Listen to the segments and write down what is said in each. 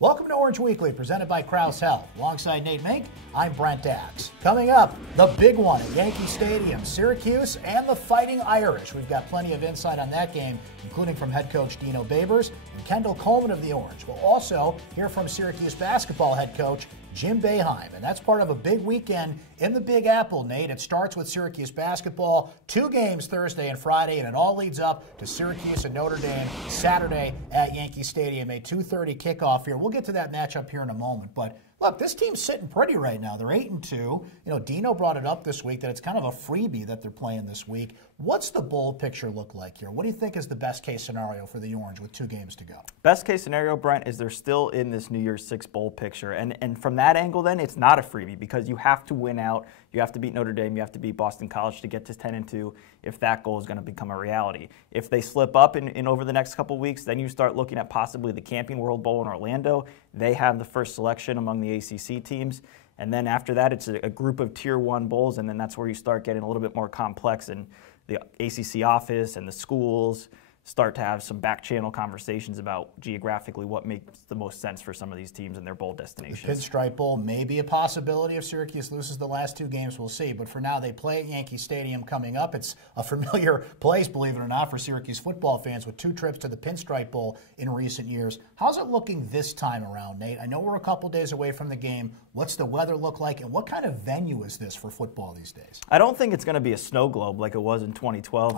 Welcome to Orange Weekly, presented by Krause Health. Alongside Nate Mink, I'm Brent Dax. Coming up, the big one at Yankee Stadium, Syracuse and the Fighting Irish. We've got plenty of insight on that game, including from head coach Dino Babers and Kendall Coleman of the Orange. We'll also hear from Syracuse Basketball head coach Jim Boeheim, and that's part of a big weekend in the Big Apple, Nate. It starts with Syracuse Basketball, 2 games Thursday and Friday, and it all leads up to Syracuse and Notre Dame Saturday at Yankee Stadium, a 2:30 kickoff here. We'll get to that matchup here in a moment, but look, this team's sitting pretty right now. They're 8-2. You know, Dino brought it up this week that it's kind of a freebie that they're playing this week. What's the bowl picture look like here? What do you think is the best case scenario for the Orange with 2 games to go? Best case scenario, Brent, is they're still in this New Year's Six bowl picture. And from that angle, then, it's not a freebie because you have to win out. You have to beat Notre Dame. You have to beat Boston College to get to 10-2 if that goal is going to become a reality. If they slip up in over the next couple weeks, then you start looking at possibly the Camping World Bowl in Orlando. They have the first selection among the ACC teams. And then after that, it's a group of Tier 1 bowls, and then that's where you start getting a little bit more complex, and the ACC office and the schools start to have some back-channel conversations about geographically what makes the most sense for some of these teams and their bowl destinations. The Pinstripe Bowl may be a possibility if Syracuse loses the last 2 games. We'll see. But for now, they play at Yankee Stadium coming up. It's a familiar place, believe it or not, for Syracuse football fans with 2 trips to the Pinstripe Bowl in recent years. How's it looking this time around, Nate? I know we're a couple days away from the game. What's the weather look like, and what kind of venue is this for football these days? I don't think it's going to be a snow globe like it was in 2012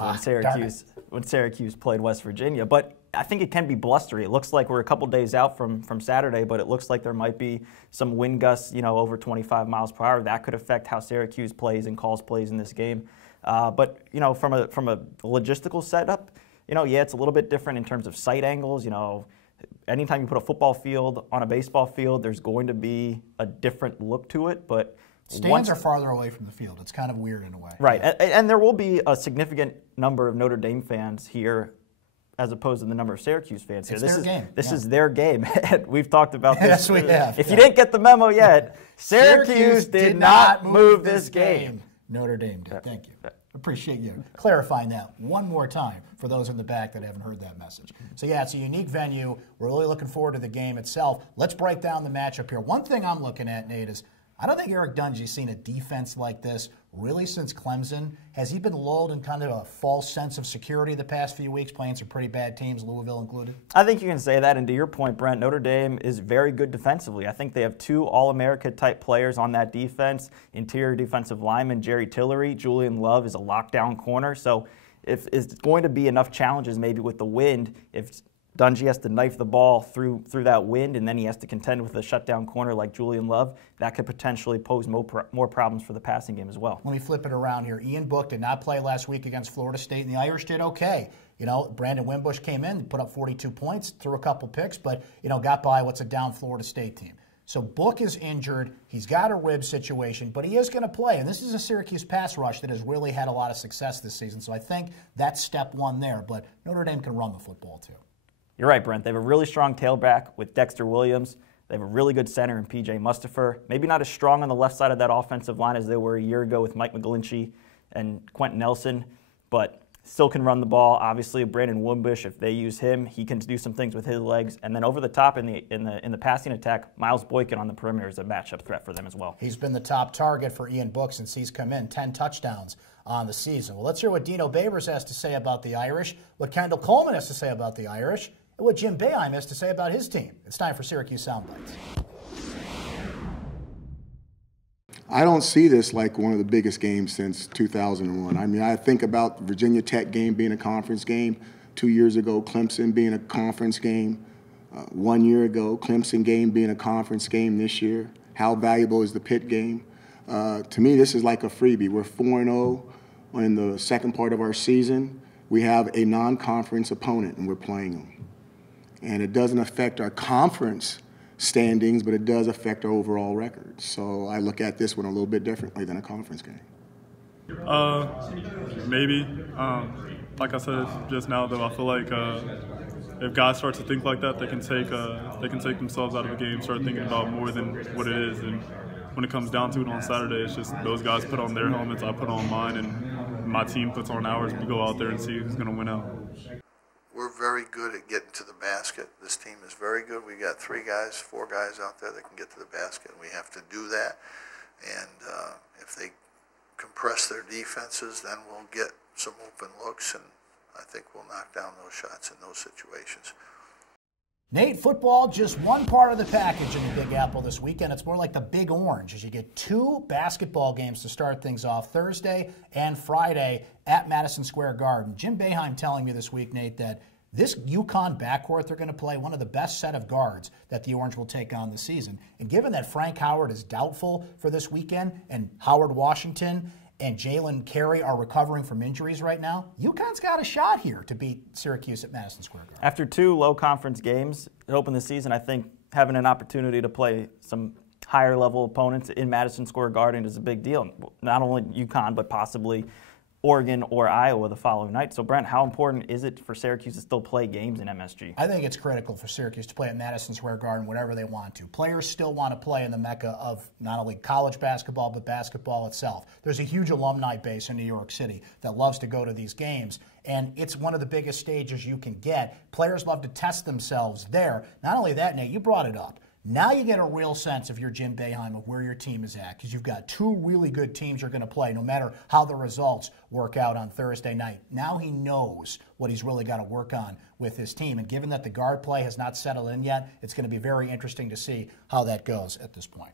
when Syracuse played West Virginia, but I think it can be blustery. It looks like we're a couple days out from Saturday, but it looks like there might be some wind gusts, over 25 miles per hour. That could affect how Syracuse plays and calls plays in this game. But from a logistical setup, yeah, it's a little bit different in terms of sight angles. Anytime you put a football field on a baseball field, there's going to be a different look to it, but stands are farther away from the field. It's kind of weird in a way. Right, and there will be a significant number of Notre Dame fans here as opposed to the number of Syracuse fans here. This is their game. We've talked about this. Yes, we have. If you didn't get the memo yet, Syracuse did not move this game. Notre Dame did. Thank you. Appreciate you clarifying that one more time for those in the back that haven't heard that message. So, yeah, it's a unique venue. We're really looking forward to the game itself. Let's break down the matchup here. One thing I'm looking at, Nate, is I don't think Eric Dungey's seen a defense like this really since Clemson. Has he been lulled in kind of a false sense of security the past few weeks, playing some pretty bad teams, Louisville included? I think you can say that, and to your point, Brent, Notre Dame is very good defensively. I think they have 2 All-America type players on that defense, interior defensive lineman Jerry Tillery. Julian Love is a lockdown corner, so if it's going to be enough challenges maybe with the wind, if Dungey has to knife the ball through that wind, and then he has to contend with a shutdown corner like Julian Love, that could potentially pose more problems for the passing game as well. Let me flip it around here. Ian Book did not play last week against Florida State, and the Irish did okay. Brandon Wimbush came in, put up 42 points, threw a couple picks, but, got by what's a down Florida State team. So Book is injured. He's got a rib situation, but he is going to play. And this is a Syracuse pass rush that has really had a lot of success this season. So I think that's step 1 there. But Notre Dame can run the football, too. You're right, Brent. They have a really strong tailback with Dexter Williams. They have a really good center in P.J. Mustafer. Maybe not as strong on the left side of that offensive line as they were a year ago with Mike McGlinchey and Quentin Nelson, but still can run the ball. Obviously, Brandon Wimbush, if they use him, he can do some things with his legs. And then over the top in the passing attack, Miles Boykin on the perimeter is a matchup threat for them as well. He's been the top target for Ian Book since he's come in, 10 touchdowns on the season. Well, let's hear what Dino Babers has to say about the Irish, what Kendall Coleman has to say about the Irish, and what Jim Boeheim has to say about his team. It's time for Syracuse Soundbites. I don't see this like one of the biggest games since 2001. I mean, I think about the Virginia Tech game being a conference game 2 years ago, Clemson being a conference game 1 year ago, Clemson game being a conference game this year. How valuable is the Pitt game? To me, this is like a freebie. We're 4-0 in the second part of our season. We have a non-conference opponent, and we're playing them. And it doesn't affect our conference standings, but it does affect our overall record. So I look at this one a little bit differently than a conference game. Maybe. Like I said just now, though, I feel like if guys start to think like that, they can take themselves out of the game, start thinking about more than what it is. And when it comes down to it on Saturday, it's just those guys put on their helmets, I put on mine, and my team puts on ours. We go out there and see who's going to win out. we're very good at getting to the basket. This team is very good. We got 4 guys out there that can get to the basket, and we have to do that. And if they compress their defenses, then we'll get some open looks, and I think we'll knock down those shots in those situations. Nate, football, just one part of the package in the Big Apple this weekend. It's more like the Big Orange, as you get 2 basketball games to start things off, Thursday and Friday at Madison Square Garden. Jim Boeheim telling me this week, Nate, that this UConn backcourt they're going to play, one of the best set of guards that the Orange will take on this season. And given that Frank Howard is doubtful for this weekend, and Howard Washington and Jalen Carey are recovering from injuries right now, UConn's got a shot here to beat Syracuse at Madison Square Garden. After 2 low-conference games to open the season, I think having an opportunity to play some higher-level opponents in Madison Square Garden is a big deal. Not only UConn, but possibly Oregon or Iowa the following night. So, Brent, how important is it for Syracuse to still play games in MSG? I think it's critical for Syracuse to play at Madison Square Garden whenever they want to. Players still want to play in the mecca of not only college basketball, but basketball itself. There's a huge alumni base in New York City that loves to go to these games, and it's one of the biggest stages you can get. Players love to test themselves there. Not only that, Nate, you brought it up. Now you get a real sense of your Jim Boeheim of where your team is at, because you've got 2 really good teams you're going to play no matter how the results work out on Thursday night. Now he knows what he's really got to work on with his team. And given that the guard play has not settled in yet, it's going to be very interesting to see how that goes at this point.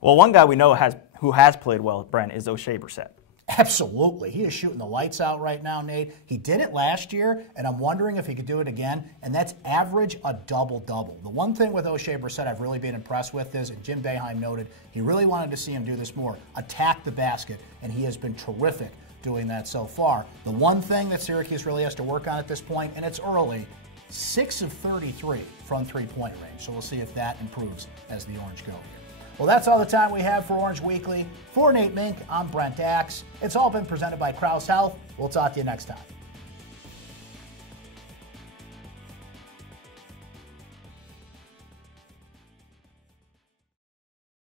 Well, one guy we know who has played well, Brent, is O'Shea Brissett. Absolutely. He is shooting the lights out right now, Nate. He did it last year, and I'm wondering if he could do it again, and that's average a double-double. The one thing with O'Shea Brissett I've really been impressed with is, and Jim Boeheim noted, he really wanted to see him do this more, attack the basket, and he has been terrific doing that so far. The one thing that Syracuse really has to work on at this point, and it's early, 6 of 33 from three-point range. So we'll see if that improves as the Orange go here. Well, that's all the time we have for Orange Weekly. For Nate Mink, I'm Brent Axe. It's all been presented by Krause Health. We'll talk to you next time.